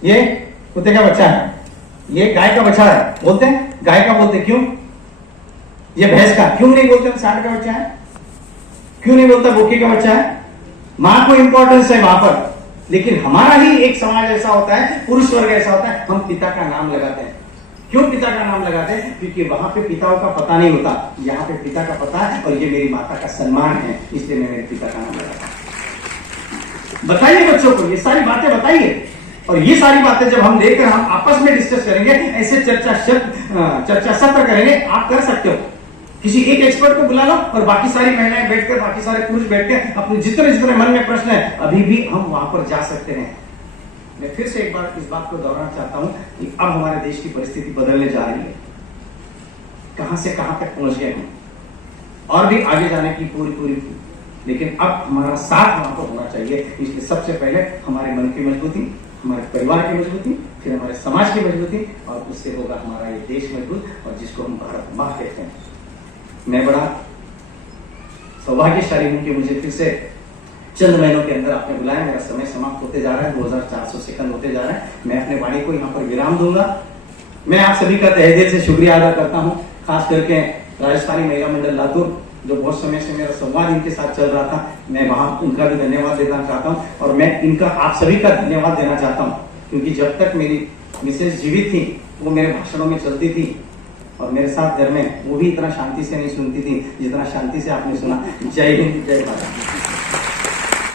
ये कुत्ते का बच्चा है, ये गाय का बच्चा है, बोलते हैं गाय का बोलते, क्यों? ये भैंस का क्यों नहीं बोलते? सांड का बच्चा है क्यों नहीं बोलता? बोकी का बच्चा है। मां को इंपॉर्टेंस है वहां पर, लेकिन हमारा ही एक समाज ऐसा होता है, पुरुष वर्ग ऐसा होता है, हम पिता का नाम लगाते हैं। क्यों पिता का नाम लगाते हैं? क्योंकि वहां पे पिताओं का पता नहीं होता, यहाँ पे पिता का पता है, और ये मेरी माता का सम्मान है, इसलिए मैं मेरे पिता का नाम लगाता हूं। बताइए बच्चों को ये सारी बातें बताइए, और ये सारी बातें जब हम लेकर हम आपस में डिस्कस करेंगे, ऐसे चर्चा सत्र करेंगे, आप कर सकते हो। किसी एक एक्सपर्ट को बुला लो और बाकी सारी महिलाएं बैठकर, बाकी सारे पुरुष बैठकर अपने जितने जितने मन में प्रश्न है अभी भी हम वहां पर जा सकते हैं। मैं फिर से एक बार इस बात को दोहराना चाहता हूं कि अब हमारे देश की परिस्थिति बदलने जा रही है। कहां से कहां तक पहुंच गए हम, और भी आगे जाने की पूरी, लेकिन अब हमारा साथ वहां पर होना चाहिए। इसलिए सबसे पहले हमारे मन की मजबूती, हमारे परिवार की मजबूती, फिर हमारे समाज की मजबूती, और उससे होगा हमारा ये देश मजबूत, और जिसको हम भारत मां कहते हैं। मैं बड़ा सौभाग्यशाली हूं कि मुझे फिर से चंद महीनों के अंदर आपने बुलाया। मेरा समय समाप्त होते जा रहा है, 2400 सेकंड होते जा रहा है। मैं अपने वाणी को यहाँ पर विराम दूंगा। मैं आप सभी का तहे दिल से शुक्रिया अदा करता हूँ, खास करके राजस्थानी महिला मंडल लातूर, जो बहुत समय से मेरा संवाद इनके साथ चल रहा था। मैं वहां उनका भी धन्यवाद देना चाहता हूँ, और मैं इनका आप सभी का धन्यवाद देना चाहता हूँ, क्योंकि जब तक मेरी मिसेज जीवित थी वो मेरे भाषणों में चलती थी, और मेरे साथ घर में वो भी इतना शांति से नहीं सुनती थी जितना शांति से आपने सुना। जय हिंद, जय भारत।